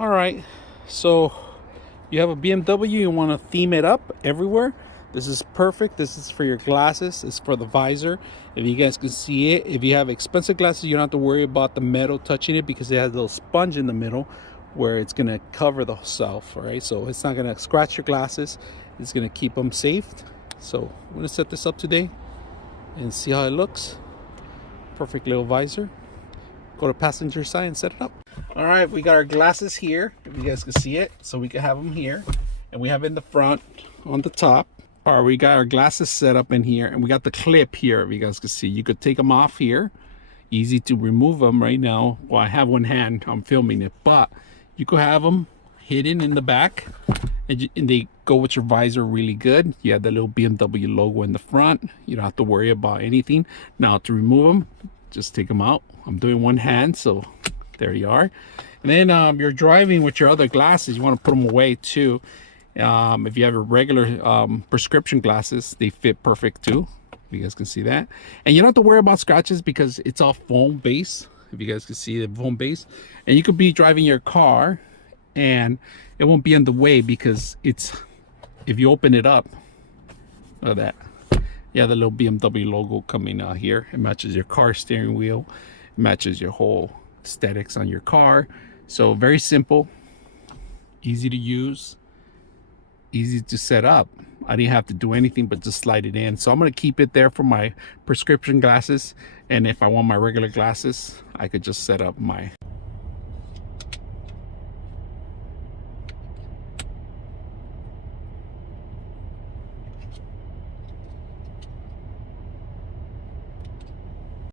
All right, so you have a BMW, you want to theme it up everywhere. This is perfect. This is for your glasses. It's for the visor. If you guys can see it, if you have expensive glasses, you don't have to worry about the metal touching it because it has a little sponge in the middle where it's going to cover the self, all right? So it's not going to scratch your glasses. It's going to keep them safe. So I'm going to set this up today and see how it looks. Perfect little visor. Go to passenger side and set it up. All right, we got our glasses here, if you guys can see it. So we can have them here, and we have in the front on the top. All right, we got our glasses set up in here, and we got the clip here, if you guys can see. You could take them off here. Easy to remove them right now. Well, I have one hand, I'm filming it, but you could have them hidden in the back, and they go with your visor really good. You have the little BMW logo in the front. You don't have to worry about anything. Now to remove them, just take them out. I'm doing one hand, so there you are. And then you're driving with your other glasses, you want to put them away too. If you have a regular prescription glasses, they fit perfect too. You guys can see that. And you don't have to worry about scratches because it's all foam base. If you guys can see the foam base. And you could be driving your car and it won't be in the way because it's, if you open it up, look at that. Yeah, the little BMW logo coming out here. It matches your car steering wheel. It matches your whole aesthetics on your car. So very simple, easy to use, easy to set up. I didn't have to do anything but just slide it in. So I'm going to keep it there for my prescription glasses. And if I want my regular glasses, I could just set up my